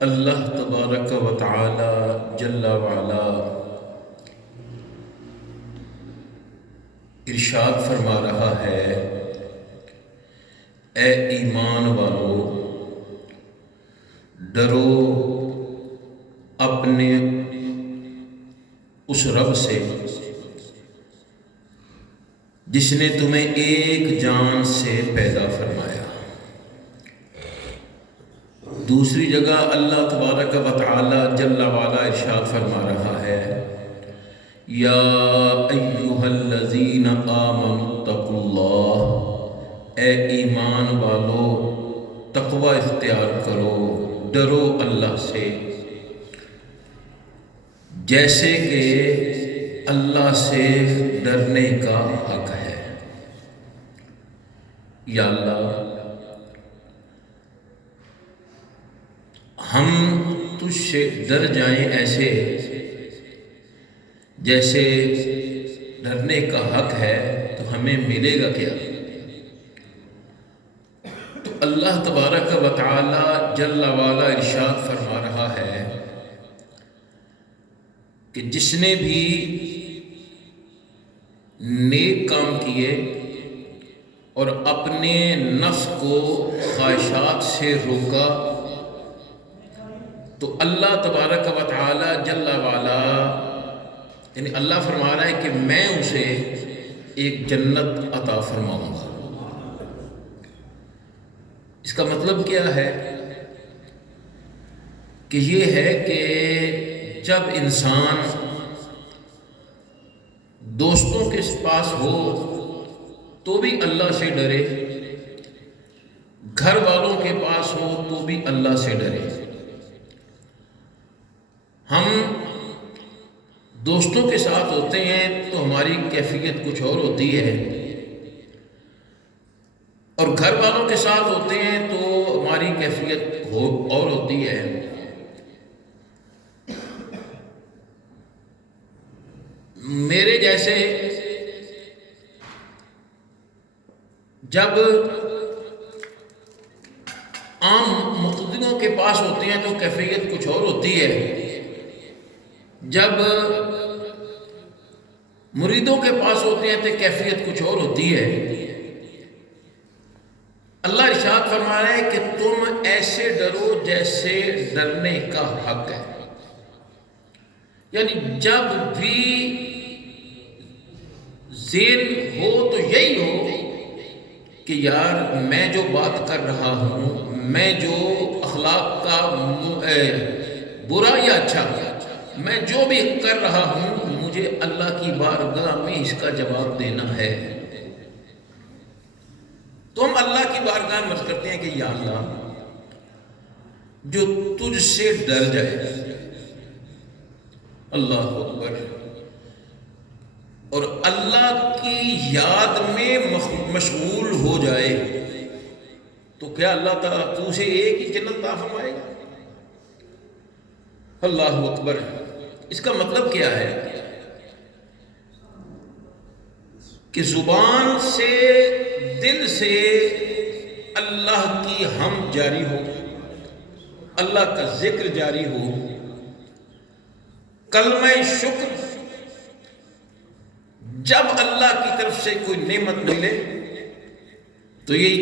اللہ تبارک و تعالی جل وعلا ارشاد فرما رہا ہے، اے ایمان والو، ڈرو اپنے اس رب سے جس نے تمہیں ایک جان سے پیدا فرمایا۔ دوسری جگہ اللہ تبارک و تعالی جل وعلا ارشاد فرما رہا ہے، یا ایھا الذین آمنوا اتقوا اللہ، اے ایمان والو تقوی اختیار کرو، ڈرو اللہ سے جیسے کہ اللہ سے ڈرنے کا حق ہے۔ یا اللہ، ہم تجھ سے ڈر جائیں ایسے جیسے ڈرنے کا حق ہے، تو ہمیں ملے گا کیا؟ تو اللہ تبارک و تعالی جل وعلا ارشاد فرما رہا ہے کہ جس نے بھی نیک کام کیے اور اپنے نفس کو خواہشات سے روکا، تو اللہ تبارک و تعالی جل وعلا یعنی اللہ فرما رہا ہے کہ میں اسے ایک جنت عطا فرماؤں گا۔ اس کا مطلب کیا ہے؟ کہ یہ ہے کہ جب انسان دوستوں کے پاس ہو تو بھی اللہ سے ڈرے، گھر والوں کے پاس ہو تو بھی اللہ سے ڈرے۔ ہم دوستوں کے ساتھ ہوتے ہیں تو ہماری کیفیت کچھ اور ہوتی ہے، اور گھر والوں کے ساتھ ہوتے ہیں تو ہماری کیفیت اور ہوتی ہے۔ میرے جیسے جب عام مقتدیوں کے پاس ہوتے ہیں تو کیفیت کچھ اور ہوتی ہے، جب مریدوں کے پاس ہوتے ہیں تو کیفیت کچھ اور ہوتی ہے۔ اللہ ارشاد فرما رہا ہے کہ تم ایسے ڈرو جیسے ڈرنے کا حق ہے، یعنی جب بھی ذہن ہو تو یہی ہو کہ یار میں جو بات کر رہا ہوں، میں جو اخلاق کا برا یا اچھا میں جو بھی کر رہا ہوں، مجھے اللہ کی بارگاہ میں اس کا جواب دینا ہے۔ تو ہم اللہ کی بارگاہ میں عرض کرتے ہیں کہ یا اللہ، جو تجھ سے ڈر جائے، اللہ اکبر، اور اللہ کی یاد میں مشغول ہو جائے، تو کیا اللہ تعالیٰ تو سے ایک ہی جنت عطا فرمائے گا؟ اللہ اکبر۔ اس کا مطلب کیا ہے؟ کہ زبان سے، دل سے اللہ کی حمد جاری ہو، اللہ کا ذکر جاری ہو، کلمہ شکر، جب اللہ کی طرف سے کوئی نعمت ملے تو یہی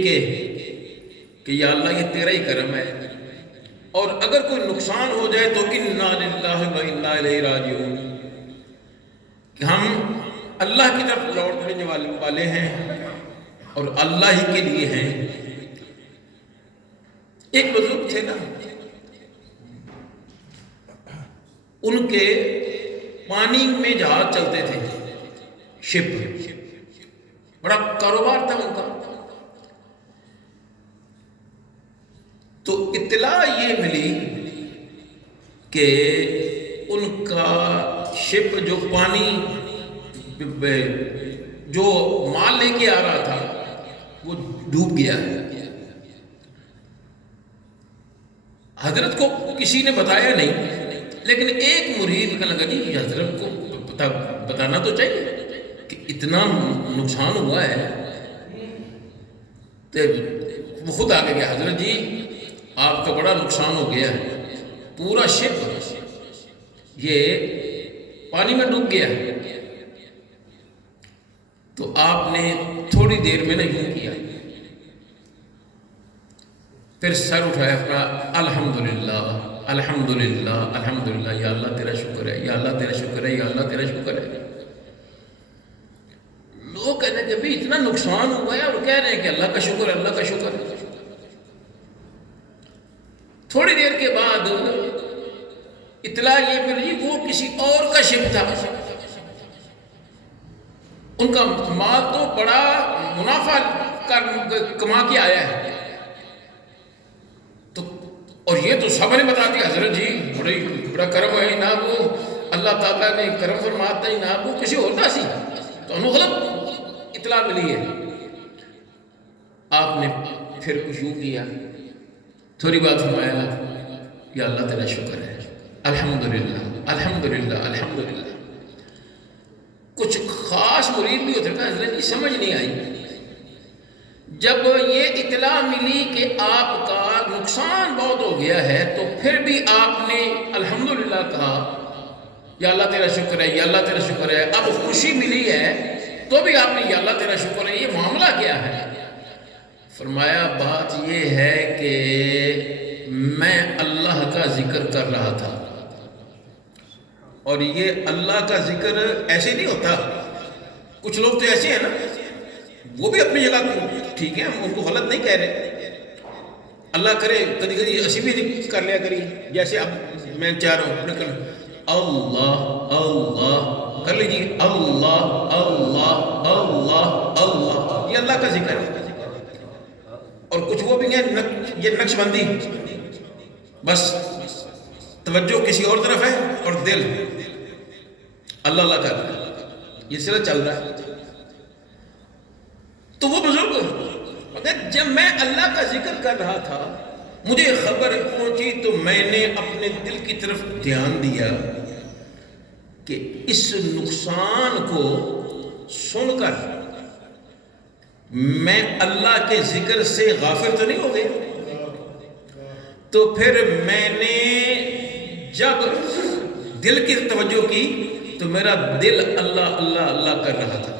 کہ یا اللہ یہ تیرا ہی کرم ہے، اور اگر کوئی نقصان ہو جائے تو انا للہ و انا الیہ راجعون، کہ ہم اللہ کی طرف لوٹنے والے ہیں اور اللہ ہی کے لیے ہیں۔ ایک بزرگ تھے نا، ان کے پانی میں جہاز چلتے تھے، شپ، بڑا کاروبار تھا ان کا۔ تو اطلاع یہ ملی کہ ان کا شپ جو پانی جو مال لے کے آ رہا تھا وہ ڈوب گیا۔ حضرت کو کسی نے بتایا نہیں، لیکن ایک مرید کہنے لگا جی حضرت کو بتانا تو چاہیے کہ اتنا نقصان ہوا ہے۔ تو وہ خود آگے گیا، حضرت جی آپ کا بڑا نقصان ہو گیا ہے۔ پورا شپ یہ پانی میں ڈوب گیا، تو آپ نے تھوڑی دیر میں نے یوں کیا، پھر سر اٹھایا اپنا، الحمدللہ الحمدللہ الحمدللہ، یا اللہ تیرا شکر ہے، یا اللہ تیرا شکر ہے، یا اللہ تیرا شکر ہے۔ لوگ کہتے ہیں کہ بھی اتنا نقصان ہوا ہے اور کہہ رہے ہیں کہ اللہ کا شکر ہے، اللہ کا شکر ہے۔ تھوڑی دیر کے بعد اطلاع یہ ملی وہ کسی اور کا شپ تھا، ان کا مال تو بڑا منافع کما کے آیا ہے، تو اور یہ تو سب نے بتا دیا حضرت جی بڑا کرم ہے نا، وہ اللہ تعالیٰ نے کرم فرماتا ہے نا، وہ کسی اور کا سی، تو انہوں غلط اطلاع ملی ہے۔ آپ نے پھر کچھ یوں کیا، تھوڑی بات فرمایا، یا اللہ تیرا شکر ہے، الحمدللہ الحمدللہ الحمدللہ۔ کچھ خاص مرید بھی ہوتے ہیں، حضرت جی سمجھ نہیں آئی۔ جب یہ اطلاع ملی کہ آپ کا نقصان بہت ہو گیا ہے، تو پھر بھی آپ نے الحمدللہ کہا، یا اللہ تیرا شکر ہے، یا اللہ تیرا شکر ہے۔ اب خوشی ملی ہے تو بھی آپ نے یا اللہ تیرا شکر ہے، یہ معاملہ کیا ہے؟ فرمایا بات یہ ہے کہ میں اللہ کا ذکر کر رہا تھا، اور یہ اللہ کا ذکر ایسے نہیں ہوتا، کچھ لوگ تو ایسے ہیں نا، وہ بھی اپنی جگہ ٹھیک ہے، ہم ان کو غلط نہیں کہہ رہے، اللہ کرے کبھی کبھی اسی بھی کر لیا کری، جیسے اب میں چاہ رہا ہوں اللہ اللہ کر لیجیے، اللہ اللہ اللہ اللہ، یہ اللہ کا ذکر ہے۔ اور کچھ وہ بھی ہیں یہ نقش بندی، بس توجہ کسی اور طرف ہے اور دل اللہ اللہ کر رہا ہے، یہ سلسلہ چل رہا ہے۔ تو وہ بزرگ جب میں اللہ کا ذکر کر رہا تھا، مجھے خبر پہنچی تو میں نے اپنے دل کی طرف دھیان دیا کہ اس نقصان کو سن کر میں اللہ کے ذکر سے غافل تو نہیں ہو گیا۔ تو پھر میں نے جب دل کی توجہ کی تو میرا دل اللہ اللہ اللہ کر رہا تھا،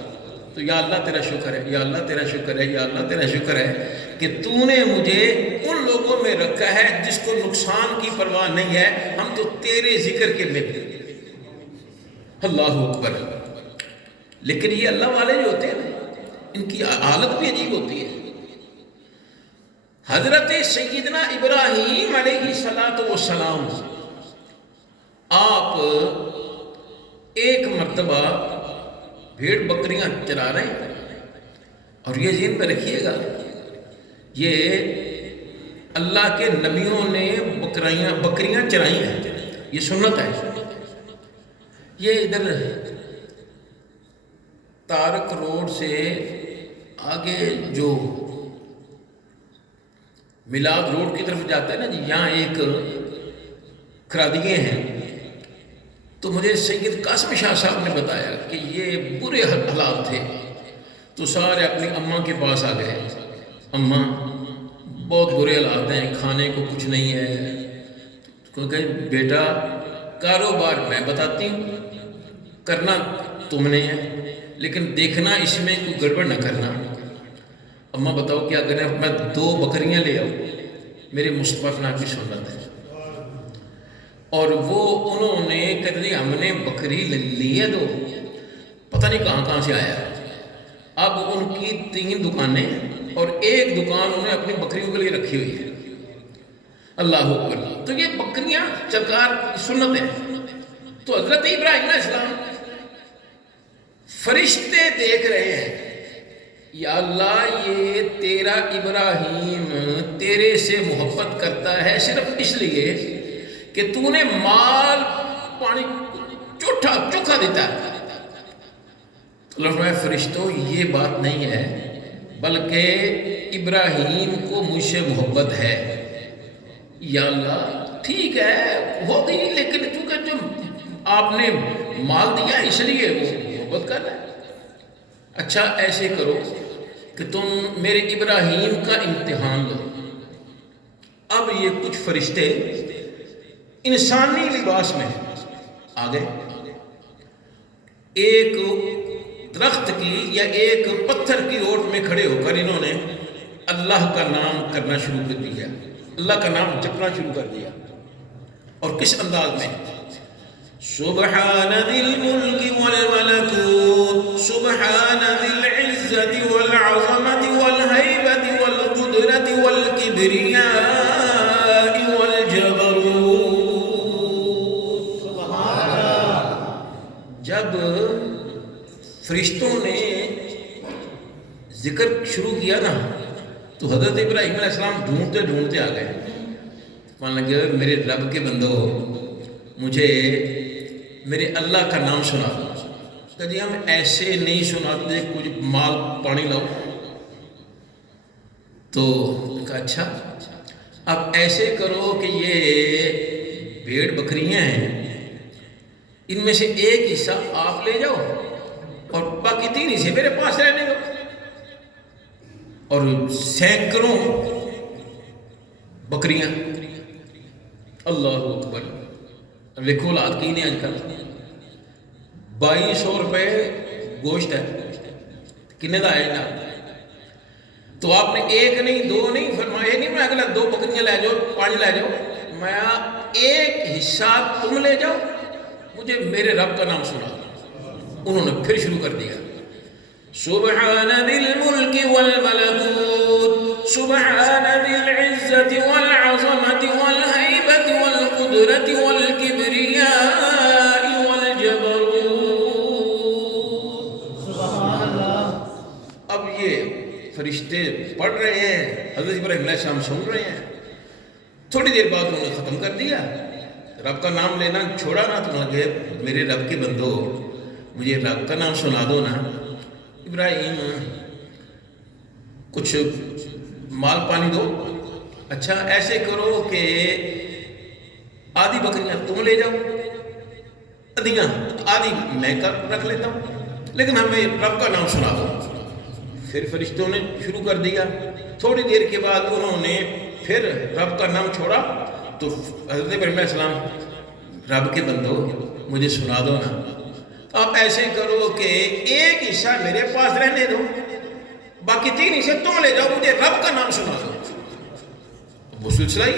تو یا اللہ تیرا شکر ہے، یا اللہ تیرا شکر ہے، یا اللہ تیرا شکر ہے کہ تو نے مجھے ان لوگوں میں رکھا ہے جس کو نقصان کی پرواہ نہیں ہے، ہم تو تیرے ذکر کے میں۔ اللہ اکبر۔ لیکن یہ اللہ والے جو ہوتے ہیں ان کی حالت بھی عجیب ہوتی ہے۔ حضرت سیدنا ابراہیم علیہ السلام آپ ایک مرتبہ بھیڑ بکریاں چرا رہے ہیں، اور یہ ذہن میں رکھیے گا، یہ اللہ کے نبیوں نے بکریاں چرائی ہیں، یہ سنت ہے۔ یہ ادھر تارک روڈ سے آگے جو میلاد روڈ کی طرف جاتا ہے نا جی، یہاں ایک کھرادیے ہیں، تو مجھے سید قاسم شاہ صاحب نے بتایا کہ یہ برے حالات تھے، تو سارے اپنی اماں کے پاس آ گئے، اماں بہت برے حالات ہیں، کھانے کو کچھ نہیں ہے، تو کہے بیٹا کاروبار میں بتاتی ہوں، کرنا تم نے ہے، لیکن دیکھنا اس میں کوئی گڑبڑ نہ کرنا۔ اماں بتاؤ کیا کریں؟ میں 2 بکریاں لے آؤں، میرے مصطفیٰ کی سنت ہے۔ اور وہ انہوں نے کہتے ہیں ہم نے بکری لی ہے، 2 پتہ نہیں کہاں سے آیا۔ اب ان کی 3 دکانیں اور ایک دکان انہوں نے اپنی بکریوں کے لیے رکھی ہوئی ہے۔ اللہ اکبر۔ تو یہ بکریاں سرکار سنت ہیں۔ تو حضرت ابراہیم علیہ السلام فرشتے دیکھ رہے ہیں، یا اللہ یہ تیرا ابراہیم تیرے سے محبت کرتا ہے صرف اس لیے کہ تو نے مال پانی چوکھا دیتا ہے۔ اللہ فرشتوں یہ بات نہیں ہے، بلکہ ابراہیم کو مجھ سے محبت ہے۔ یا اللہ ٹھیک ہے ہو گئی، لیکن چونکہ جو آپ نے مال دیا اس لیے وہ محبت کر رہا ہے۔ اچھا ایسے کرو کہ تم میرے ابراہیم کا امتحان لو۔ اب یہ کچھ فرشتے انسانی لباس میں آ گئے، ایک درخت کی یا ایک پتھر کی اوٹ میں کھڑے ہو کر انہوں نے اللہ کا نام کرنا شروع کر دیا، اللہ کا نام جپنا شروع کر دیا۔ اور کس انداز میں؟ سبحان ذی الملک والملکوت، سبحان ذی العزت والعظمت والہیبت والقدرت والکبریاء والجبروت۔ جب فرشتوں نے ذکر شروع کیا نا تو حضرت ابراہیم علیہ السلام ڈھونڈتے ڈھونڈتے آ گئے، مان لگے میرے رب کے بندو مجھے میرے اللہ کا نام سنا دو۔ کہ جی ہم ایسے نہیں سناتے، کچھ مال پانی لاؤ۔ تو کہا اچھا اب ایسے کرو کہ یہ بھیڑ بکریاں ہیں، ان میں سے ایک حصہ آپ لے جاؤ اور باقی 3 حصے میرے پاس رہنے دو۔ اور سینکڑوں بکریاں، اللہ اکبر۔ دیکھو اولاد کی نہیں آج کل 2200 روپے گوشت ہے، کنے دا ہے نا؟ تو آپ نے ایک نہیں 2 نہیں فرمایا، نہیں میں اگلا 2 بکریاں لے جاؤ، 5 لے جاؤ، میں ایک حصہ تم لے جاؤ، مجھے میرے رب کا نام سنا۔ انہوں نے پھر شروع کر دیا، سبحان ذی الملک والملکوت، سبحان ذی العزت والعظمت والہیبت والقدرت والکبریاء والجبروت۔ سبحان اللہ۔ اب یہ فرشتے پڑھ رہے ہیں، حضرت ابراہیم علیہ السلام سن رہے ہیں۔ تھوڑی دیر بعد انہوں نے ختم کر دیا، رب کا نام لینا چھوڑا نا، تو لگے میرے رب کے بندو مجھے رب کا نام سنا دو نا۔ ابراہیم کچھ مال پانی دو، اچھا ایسے کرو کہ آدھی بکریاں تم لے جاؤ، آدھی میں کر رکھ لیتا ہوں، لیکن ہمیں رب کا نام سنا دو۔ پھر فرشتوں نے شروع کر دیا۔ تھوڑی دیر کے بعد انہوں نے پھر رب کا نام چھوڑا تو حضرت ابراہیم علیہ السلام، رب کے بندو مجھے سنا دو نا، آپ ایسے کرو کہ ایک حصہ میرے پاس رہنے دو، باقی 3 حصے تم لے جاؤ، مجھے رب کا نام سنا دو۔ وہ سلسلہ ہی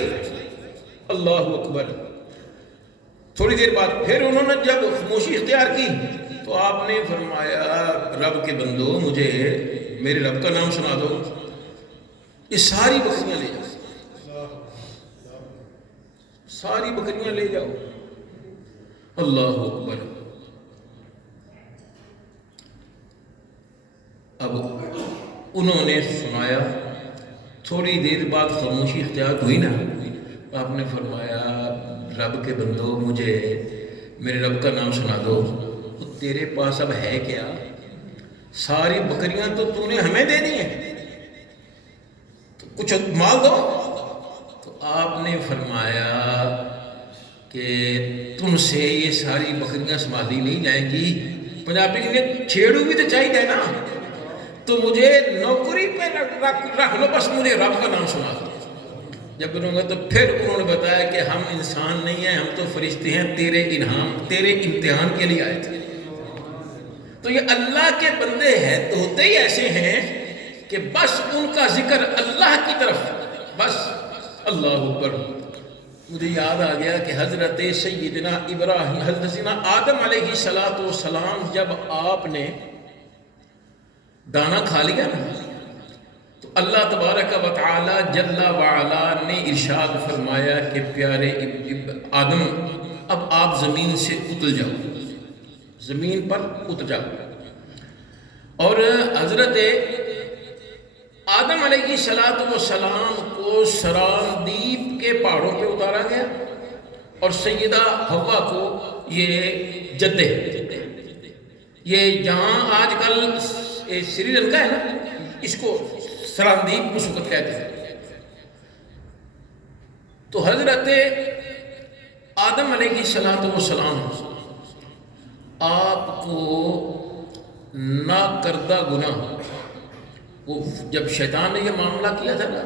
اللہ اکبر۔ تھوڑی دیر بعد پھر انہوں نے جب خاموشی اختیار کی تو آپ نے فرمایا رب کے بندو مجھے میرے رب کا نام سنا دو، یہ ساری بکریاں لے جاؤ، ساری بکریاں لے جاؤ۔ اللہ اکبر۔ اب انہوں نے سنایا، تھوڑی دیر بعد خاموشی اختیار ہوئی نا، آپ نے فرمایا رب کے بندو مجھے میرے رب کا نام سنا دو۔ تو تیرے پاس اب ہے کیا؟ ساری بکریاں تو نے ہمیں دے دی ہیں، تو کچھ مال دو۔ تو آپ نے فرمایا کہ تم سے یہ ساری بکریاں سنبھالی نہیں جائیں گی، پنجابی کے لیے چھیڑو بھی تو چاہیے نا، تو مجھے نوکری پہ رکھ لو، بس مجھے رب کا نام سنا دو۔ جب انہوں نے تو پھر انہوں نے بتایا کہ ہم انسان نہیں ہیں، ہم تو فرشتے ہیں، تیرے امتحان کے لیے آئے تھے۔ تو یہ اللہ کے بندے ہیں تو ہوتے ہی ایسے ہیں کہ بس ان کا ذکر اللہ کی طرف، بس اللہ اکبر۔ مجھے یاد آ گیا کہ حضرت سیدنا ابراہیم، حضرت سیدنا آدم علیہ السلام جب آپ نے دانا کھا لیا نا تو اللہ تبارک و تعالی جل وعلا نے ارشاد فرمایا کہ پیارے آدم اب آپ زمین سے اتر جاؤ، زمین پر اتر جاؤ۔ اور حضرت آدم علیہ السلام کو سراندیپ کے پہاڑوں پہ اتارا گیا اور سیدہ حوا کو یہ جدے، یہ جہاں آج کل سری لنکا ہے نا، اس کو سراندیپ کو سکت کہتے ہیں۔ تو حضرت آدم علیہ السلام آپ کو نہ کردہ گناہ، وہ جب شیطان نے یہ معاملہ کیا تھا نا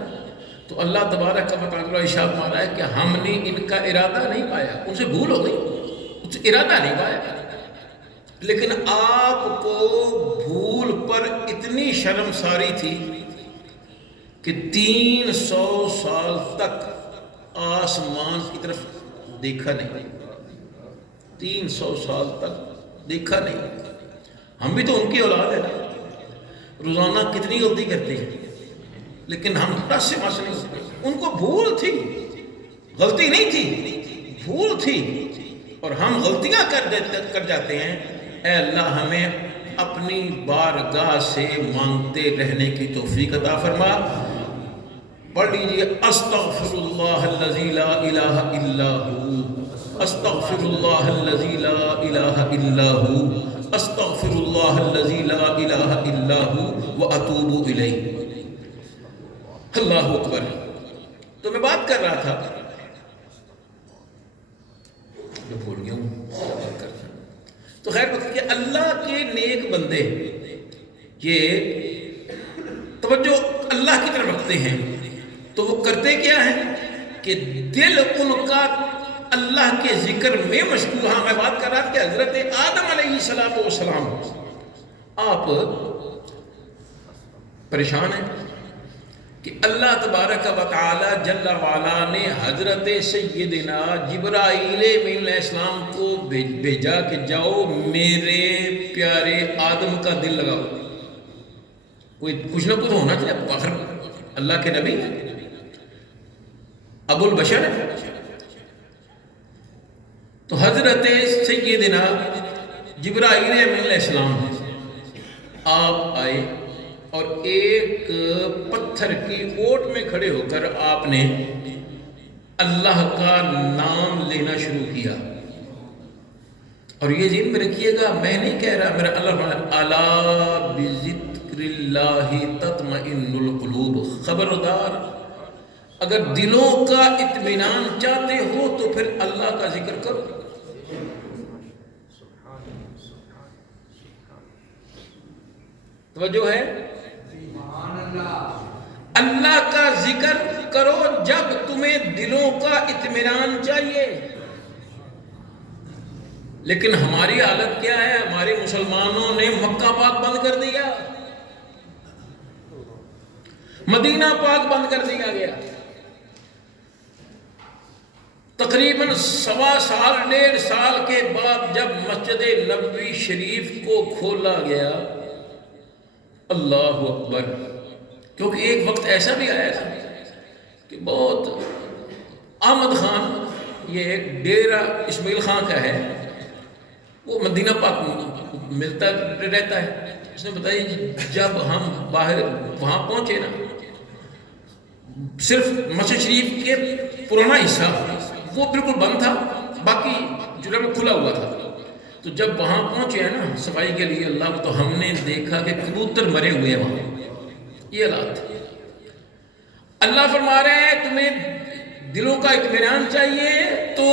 تو اللہ تبارک و تعالیٰ ارشاد فرماتا ہے کہ ہم نے ان کا ارادہ نہیں پایا، ان سے بھول ہو گئی، ان سے ارادہ نہیں پایا، لیکن آپ کو بھول پر اتنی شرمساری تھی کہ 300 سال تک آسمان کی طرف دیکھا نہیں، 300 سال تک دیکھا نہیں۔ ہم بھی تو ان کی اولاد ہے نا، روزانہ کتنی غلطی کرتے ہیں، لیکن ہم ٹس سے مس نہیں ہوتے۔ ان کو بھول تھی، غلطی نہیں تھی، بھول تھی، اور ہم غلطیاں کر جاتے ہیں۔ اے اللہ ہمیں اپنی بارگاہ سے مانگتے رہنے کی توفیق عطا فرما۔ پڑھ لیجیے استغفر اللہ الذی لا الہ الا ہو، استغفر اللہ الذی لا الہ الا ہو، استغفر اللہ الذی لا الہ الا ہو واتوب الیہ۔ اللہ اکبر۔ تو میں بات کر رہا تھا، جو بھول گیا ہوں تو خیر وقت کہ اللہ کے نیک بندے یہ توجہ اللہ کی طرف رکھتے ہیں تو وہ کرتے کیا ہیں کہ دل ان کا اللہ کے ذکر میں مشغول۔ ہاں میں بات کر رہا تھا کہ حضرت آدم علیہ السلام آپ پریشان ہیں کہ اللہ تبارک و تعالی جل وعلا نے حضرت سیدنا جبرائیل علیہ السلام کو بھیجا کہ جاؤ میرے پیارے آدم کا دل لگاؤ۔ کوئی کچھ نہ کچھ ہونا چاہیے، آخر اللہ کے نبی ابو البشر ہے۔ تو حضرت سیدنا جبرائیل علیہ السلام آپ آئے اور ایک پتھر کی اوٹ میں کھڑے ہو کر آپ نے اللہ کا نام لینا شروع کیا۔ اور یہ ذہن میں رکھیے گا، میں نہیں کہہ رہا، میرا اللہ الا بذکر اللہ تطمئن القلوب، خبردار اگر دلوں کا اطمینان چاہتے ہو تو پھر اللہ کا ذکر کرو۔ توجہ ہے، اللہ کا ذکر کرو جب تمہیں دلوں کا اطمینان چاہیے۔ لیکن ہماری حالت کیا ہے؟ ہمارے مسلمانوں نے مکہ پاک بند کر دیا، مدینہ پاک بند کر دیا گیا۔ تقریباً 1.25 سال 1.5 سال کے بعد جب مسجد نبوی شریف کو کھولا گیا، اللہ اکبر، کیونکہ ایک وقت ایسا بھی آیا تھا کہ بہت احمد خان، یہ ایک ڈیرہ اسماعیل خان کا ہے، وہ مدینہ پاک ملتا رہتا ہے۔ اس نے بتایا جب ہم باہر وہاں پہنچے نا، صرف مسجد شریف کے پرانا حصہ وہ بالکل بند تھا، باقی جو ہے کھلا ہوا تھا۔ تو جب وہاں پہنچے ہیں نا صفائی کے لیے اللہ، تو ہم نے دیکھا کہ کبوتر مرے ہوئے ہیں وہاں۔ یہ حالات اللہ فرما رہے ہیں تمہیں دلوں کا اطمینان چاہیے تو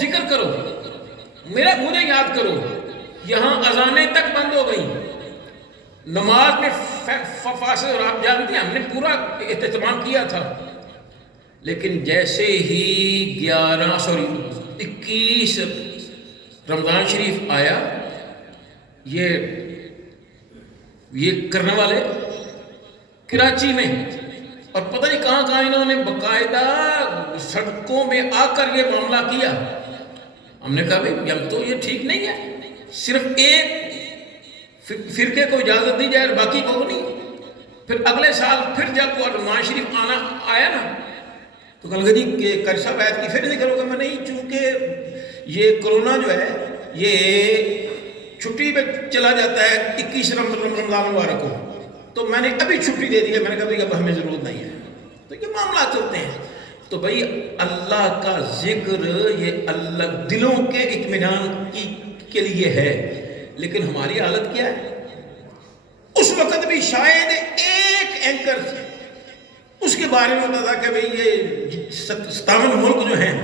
ذکر کرو، مجھے یاد کرو۔ یہاں اذانیں تک بند ہو گئی، نماز میں فاصل، اور آپ جانتے ہیں ہم نے پورا اہتمام کیا تھا، لیکن جیسے ہی 21 رمضان شریف آیا، یہ کرنے والے کراچی میں اور پتہ نہیں کہاں کہاں انہوں نے باقاعدہ سڑکوں میں آ کر یہ معاملہ کیا۔ ہم نے کہا بھائی اب تو یہ ٹھیک نہیں ہے، صرف ایک فرقے کو اجازت دی جائے اور باقی کو نہیں۔ پھر اگلے سال پھر جب وہ رمضان شریف آیا نا، تو کہا جی کہ قاری صاحب آیت کی پھر نہیں کرو گے؟ میں نہیں، چونکہ یہ کرونا جو ہے یہ چھٹی پہ چلا جاتا ہے 21 رمضان مبارک کو، تو میں نے ابھی چھٹی دے دی ہے۔ میں نے کہا بھائی اب ہمیں ضرورت نہیں ہے، تو یہ معاملات چلتے ہیں۔ تو بھائی اللہ کا ذکر یہ اللہ دلوں کے اطمینان کے لیے ہے، لیکن ہماری حالت کیا ہے؟ اس وقت بھی شاید ایک اینکر اس کے بارے میں ہوتا تھا کہ بھئی یہ 57 ملک جو ہیں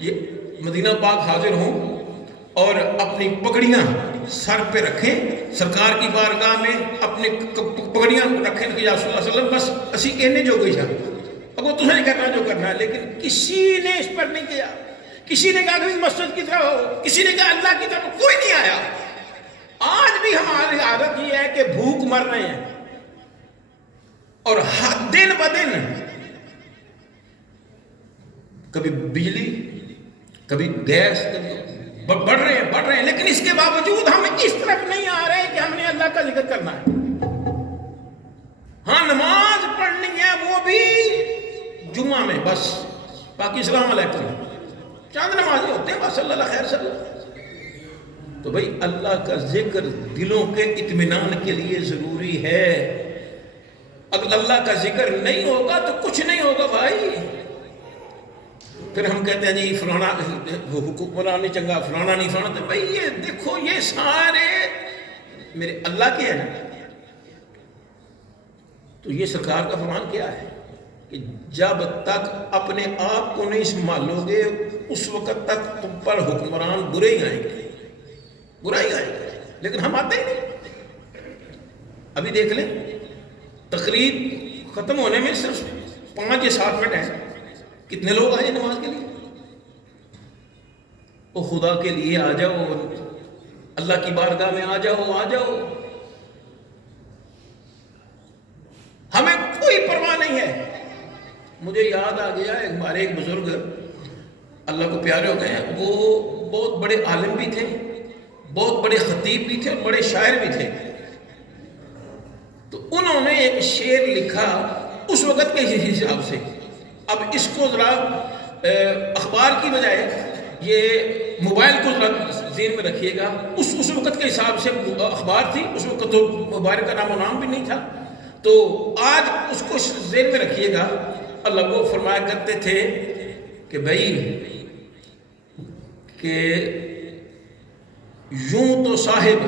یہ مدینہ پاک حاضر ہوں اور اپنی پگڑیاں سر پہ رکھیں، سرکار کی بارگاہ میں اپنی پگڑیاں رکھیں کہ یا رسول اللہ صلی اللہ علیہ وسلم بس اسی کہنے جو گئی تھا، اب وہ تمہیں کرنا جو کرنا ہے، لیکن کسی نے اس پر نہیں کیا. کسی نے کہا کہ مسجد کی طرف ہو، کسی نے کہا اللہ کی طرف، کوئی نہیں آیا. آج بھی ہماری عادت یہ ہے کہ بھوک مر رہے ہیں اور دن بدن کبھی بجلی کبھی گیس بڑھ رہے ہیں، لیکن اس کے باوجود ہم اس طرف نہیں آ رہے کہ ہم نے اللہ کا ذکر کرنا ہے. ہاں نماز پڑھنی ہے، وہ بھی جمعہ میں بس، باقی السلام علیکم چاند نمازیں ہوتے ہیں بس، اللہ خیر صلی اللہ. تو بھئی اللہ کا ذکر دلوں کے اطمینان کے لیے ضروری ہے. اگر اللہ کا ذکر نہیں ہوگا تو کچھ نہیں ہوگا بھائی. پھر ہم کہتے ہیں جی فلانا حکمران نہیں چنگا، فلانا نہیں فلانا. تو بھئی یہ دیکھو یہ سارے میرے اللہ کے ہیں. تو یہ سرکار کا فرمان کیا ہے کہ جب تک اپنے آپ کو نہیں سنبھالو گے اس وقت تک تم پر حکمران برے ہی آئیں گے، برا ہی آئیں گے. لیکن ہم آتے ہی نہیں. ابھی دیکھ لیں تقریر ختم ہونے میں صرف 5 یا 7 منٹ ہیں، کتنے لوگ آئے نماز کے لیے. او خدا کے لیے آ جاؤ، اللہ کی بارگاہ میں آ جاؤ، آ جاؤ. ہمیں کوئی پرواہ نہیں ہے. مجھے یاد آ گیا ہمارے ایک بزرگ اللہ کو پیارے ہو گئے ہیں، وہ بہت بڑے عالم بھی تھے، بہت بڑے خطیب بھی تھے اور بڑے شاعر بھی تھے. تو انہوں نے ایک شعر لکھا اس وقت کے حساب سے. اب اس کو ذرا اخبار کی بجائے یہ موبائل کو ذرا ذہن میں رکھیے گا. اس وقت کے حساب سے اخبار تھی، اس وقت تو موبائل کا نام و نام بھی نہیں تھا. تو آج اس کو ذہن میں رکھیے گا. اللہ وہ فرمایا کرتے تھے کہ بھائی کہ یوں تو صاحب،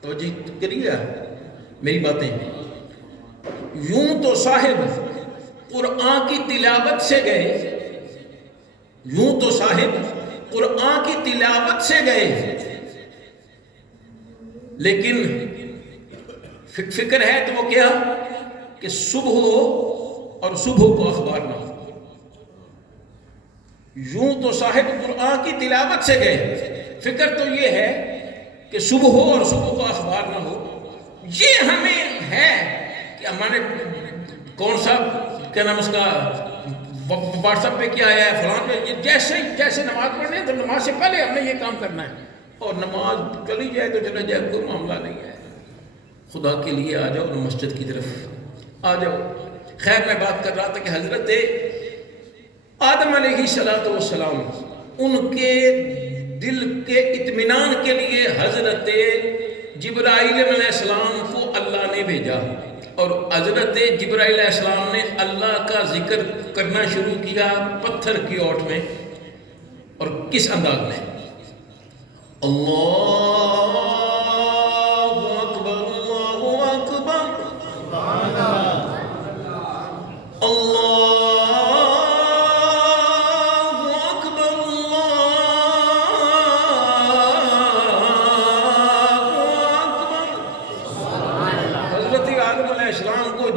توجہ کریے میری باتیں، یوں تو صاحب قرآن کی تلاوت سے گئے، یوں تو صاحب قرآن کی تلاوت سے گئے، لیکن فکر ہے تو وہ کیا کہ صبح ہو اور صبح کو اخبار نہ ہو. یوں تو صاحب قرآن کی تلاوت سے گئے، فکر تو یہ ہے کہ صبح ہو اور صبح کو اخبار نہ ہو. یہ ہمیں ہے کہ ہمارے کون سا کیا نام اس کا واٹس ایپ پہ کیا ہے فلاں پہ، جیسے نماز پڑھنے تو نماز سے پہلے ہم نے یہ کام کرنا ہے، اور نماز چلی جائے تو چلا جائے، کوئی معاملہ نہیں ہے. خدا کے لیے آ جاؤ، مسجد کی طرف آ جاؤ. خیر میں بات کر رہا تھا کہ حضرت آدم علیہ السلام ان کے دل کے اطمینان کے لیے حضرت جبرائیل علیہ السلام کو اللہ نے بھیجا، اور حضرت جبرائیل علیہ السلام نے اللہ کا ذکر کرنا شروع کیا پتھر کی اوٹ میں. اور کس انداز میں؟ اللہ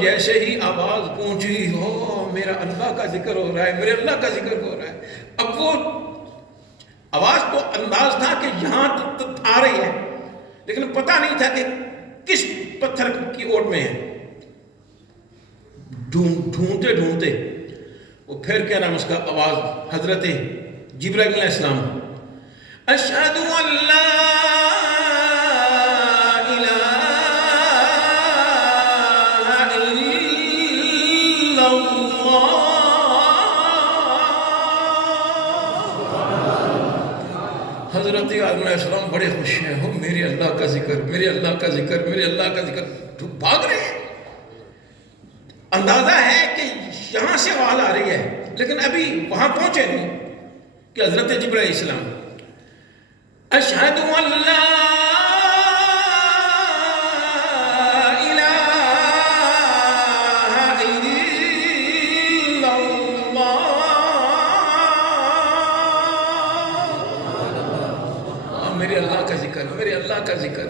جیسے ہی آواز پہنچی ہو میرا اللہ کا ذکر ہو رہا ہے، میرے اللہ کا ذکر ہو رہا ہے. اب وہ آواز تو انداز تھا کہ یہاں آ رہی ہے، لیکن پتہ نہیں تھا کہ کس پتھر کی اوٹ میں ہے. ڈھونڈتے ڈھونڈتے وہ پھر کیا نام اس کا آواز حضرت جبرائیل علیہ السلام، اشہد ان لا حضرت آدم علیہ السلام بڑے خوش ہیں، ہو میرے اللہ کا ذکر، میرے اللہ کا ذکر، میرے اللہ کا ذکر. بھاگ رہے ہیں. اندازہ ہے کہ یہاں سے آواز آ رہی ہے، لیکن ابھی وہاں پہنچے نہیں کہ حضرت جبرائیل علیہ السلام اشہد ان لا میرے اللہ کا ذکر، میرے اللہ کا ذکر.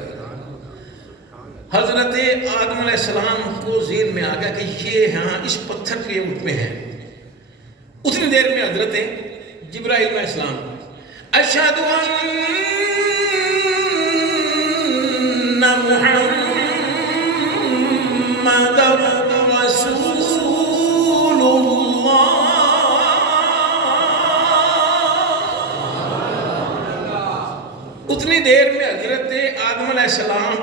حضرت آدم علیہ السلام کو ذہن میں آ گیا کہ یہ ہاں اس پتھر کے اونٹ میں ہے. اتنی دیر میں حضرت جبرائیل علیہ السلام اشہد ان محمد رسول اللہ. اتنی دیر میں حضرت آدم علیہ السلام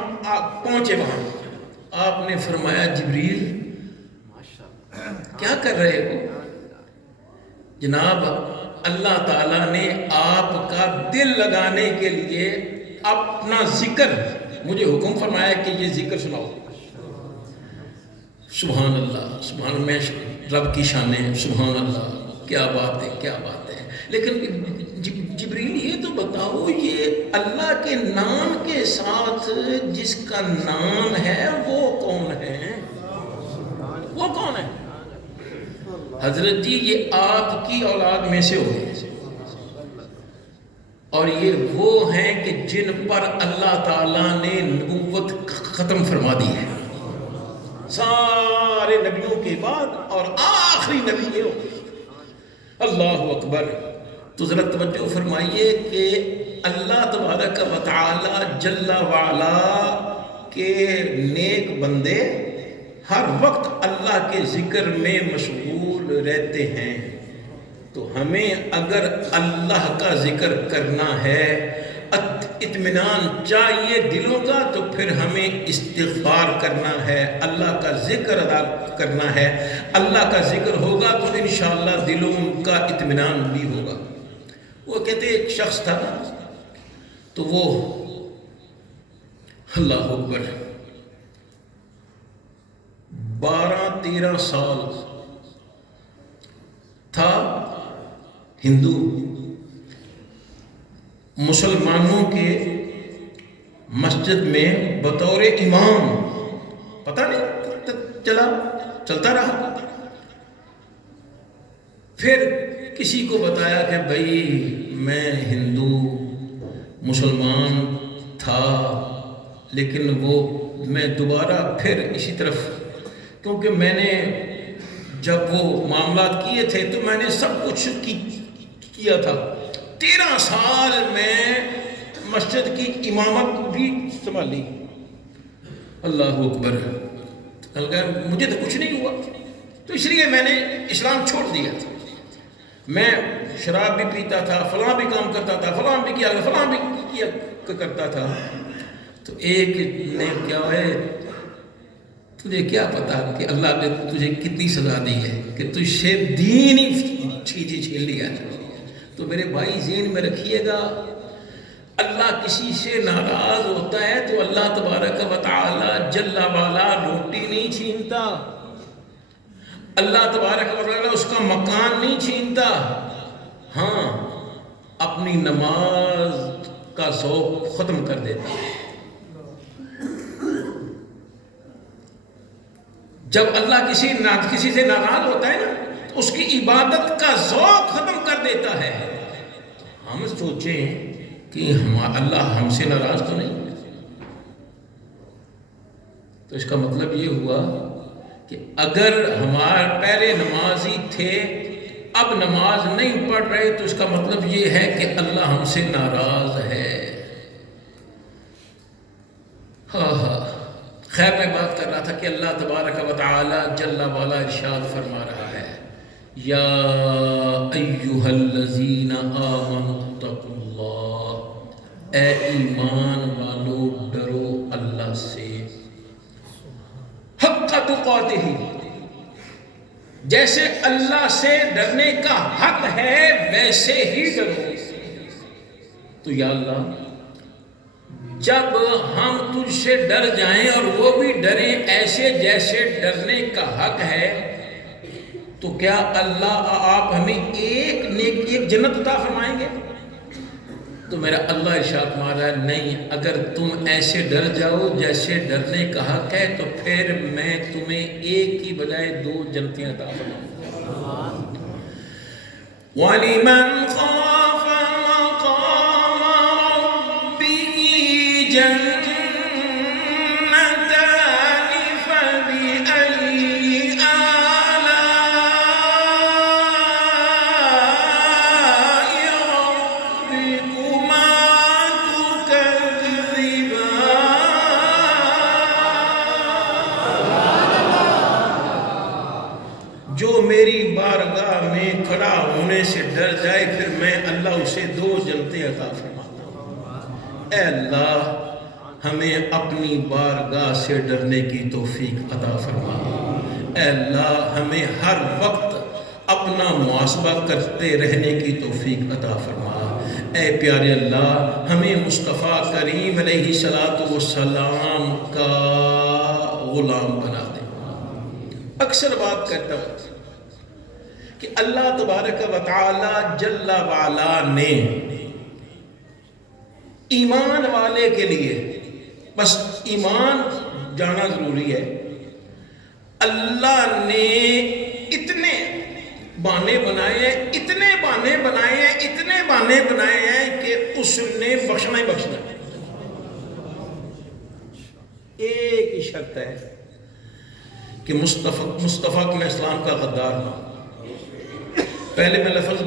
پہنچے وہاں. آپ نے فرمایا جبریل کیا کر رہے ہو؟ جناب اللہ تعالیٰ نے آپ کا دل لگانے کے لیے اپنا ذکر مجھے حکم فرمایا کہ یہ ذکر سناؤ. سبحان اللہ، سبحان میں رب کی شان ہے. سبحان اللہ، کیا بات ہے، کیا بات ہے. لیکن جبریل یہ تو بتاؤ یہ اللہ کے نام کے ساتھ جس کا نام ہے وہ کون ہے؟ وہ کون ہے؟ حضرت جی یہ آپ کی اولاد میں سے ہوئے اور یہ وہ ہیں کہ جن پر اللہ تعالیٰ نے نبوت ختم فرما دی ہے. سارے نبیوں کے بعد اور آخری نبی یہ ہو. اللہ اکبر. تو ذرا توجہ فرمائیے کہ اللہ تبارک و تعالی جل وعلا کے نیک بندے ہر وقت اللہ کے ذکر میں مشغول رہتے ہیں. تو ہمیں اگر اللہ کا ذکر کرنا ہے، اطمینان چاہیے دلوں کا، تو پھر ہمیں استغفار کرنا ہے، اللہ کا ذکر ادا کرنا ہے. اللہ کا ذکر ہوگا تو انشاءاللہ دلوں کا اطمینان بھی ہوگا. وہ کہتے ایک شخص تھا تو وہ اللہ اکبر 12-13 سال تھا ہندو، مسلمانوں کے مسجد میں بطور امام، پتہ نہیں چلتا رہا. پھر کسی کو بتایا کہ بھائی میں ہندو مسلمان تھا لیکن وہ میں دوبارہ پھر اسی طرف، کیونکہ میں نے جب وہ معاملات کیے تھے تو میں نے سب کچھ کیا تھا. 13 سال میں مسجد کی امامت بھی سنبھالی. اللہ اکبر. مجھے تو کچھ نہیں ہوا تو اس لیے میں نے اسلام چھوڑ دیا. میں شراب بھی پیتا تھا، فلاں بھی کام کرتا تھا، فلاں بھی کیا کرتا تھا. تو ایک نے کیا ہے تجھے کیا پتا کہ اللہ نے تجھے کتنی سزا دی ہے کہ تجھ سے دین ہی چھین لیا. تو میرے بھائی ذہن میں رکھیے گا اللہ کسی سے ناراض ہوتا ہے تو اللہ تبارک و تعالی جل وعلا روٹی نہیں چھینتا، اللہ تبارک و تعالی اس کا مکان نہیں چھینتا. ہاں اپنی نماز کا ذوق ختم کر دیتا ہے. جب اللہ کسی سے ناراض ہوتا ہے نا تو اس کی عبادت کا ذوق ختم کر دیتا ہے. ہم سوچیں کہ اللہ ہم سے ناراض تو نہیں، تو اس کا مطلب یہ ہوا کہ اگر ہمارے پہلے نمازی تھے اب نماز نہیں پڑھ رہے تو اس کا مطلب یہ ہے کہ اللہ ہم سے ناراض ہے. ہاں خیر میں بات کر رہا تھا کہ اللہ تبارک و تعالی جل وعلا ارشاد فرما رہا ہے یا ایھا الذین آمنوا اتقوا اللہ، اے ایمان والو ڈرو اللہ سے، حق تقاتہ، جیسے اللہ سے ڈرنے کا حق ہے ویسے ہی ڈرو. تو یا اللہ جب ہم تجھ سے ڈر جائیں اور وہ بھی ڈریں ایسے جیسے ڈرنے کا حق ہے، تو کیا اللہ آپ ہمیں ایک جنت عطا فرمائیں گے؟ تو میرا اللہ ارشاد مارا ہے نہیں، اگر تم ایسے ڈر جاؤ جیسے ڈرنے کا حق ہے تو پھر میں تمہیں ایک کی بجائے 2 جنتیں عطا فرماؤں گا. وَلِمَنْ خَافَ مَقَامَ رَبِّهِ جَنَّتَانِ ہونے سے ڈر جائے پھر میں اللہ اسے 2 جنتیں عطا فرماتا ہوں۔ اے اللہ ہمیں اپنی بارگاہ سے ڈرنے کی توفیق عطا فرما۔ اے اللہ ہمیں ہر وقت اپنا محاسبہ کرتے رہنے کی توفیق عطا فرما۔ اے پیارے اللہ ہمیں مصطفیٰ کریم علیہ السلام کا غلام بنا دے۔ اکثر بات کرتا ہوں کہ اللہ تبارک و تعالی جل وعلا نے ایمان والے کے لیے بس ایمان جانا ضروری ہے، اللہ نے اتنے بانے بنائے ہیں، اتنے بانے بنائے ہیں، اتنے بانے بنائے ہیں کہ اس نے بخشنا ہی بخشنا ہے۔ ایک ہی شرط ہے کہ مصطفیٰ کے اسلام کا غدار نہ ہو۔ پہلے میں لفظ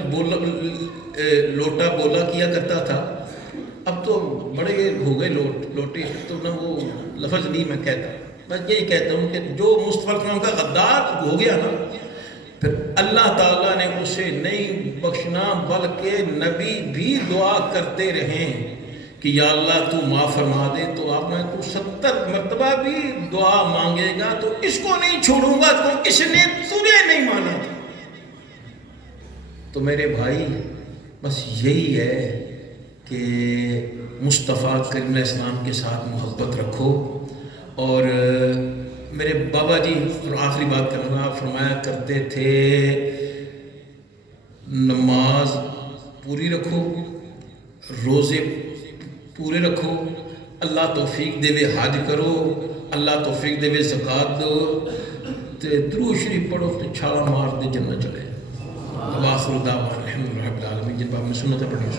لوٹا بولا کیا کرتا تھا، اب تو بڑے ہو گئے لوٹے، تو نہ وہ لفظ نہیں میں کہتا، بس یہی کہتا ہوں کہ جو مصطفیٰ کے اسلام کا غدار ہو گیا نا، پھر اللہ تعالیٰ نے اسے نہیں بخشنا، بلکہ نبی بھی دعا کرتے رہیں کہ یا اللہ تو معاف فرما دے، تو آپ نے تو 70 مرتبہ بھی دعا مانگے گا تو اس کو نہیں چھوڑوں گا تو اس نے تجھے نہیں مانا تھا۔ تو میرے بھائی بس یہی ہے کہ مصطفیٰ کریم علیہ السلام کے ساتھ محبت رکھو۔ اور میرے بابا جی آخری بات کروں گا، فرمایا کرتے تھے نماز پوری رکھو، روزے پورے رکھو، اللہ توفیق دے وے حج کرو، اللہ توفیق دے وے زکوٰۃ دو، تے درود شریف پڑھو تے چھالا مار دے جنت چلے۔ وآخر دعوانا الحمد للہ رب العالمین۔ جن باب میں سنت پڑھنی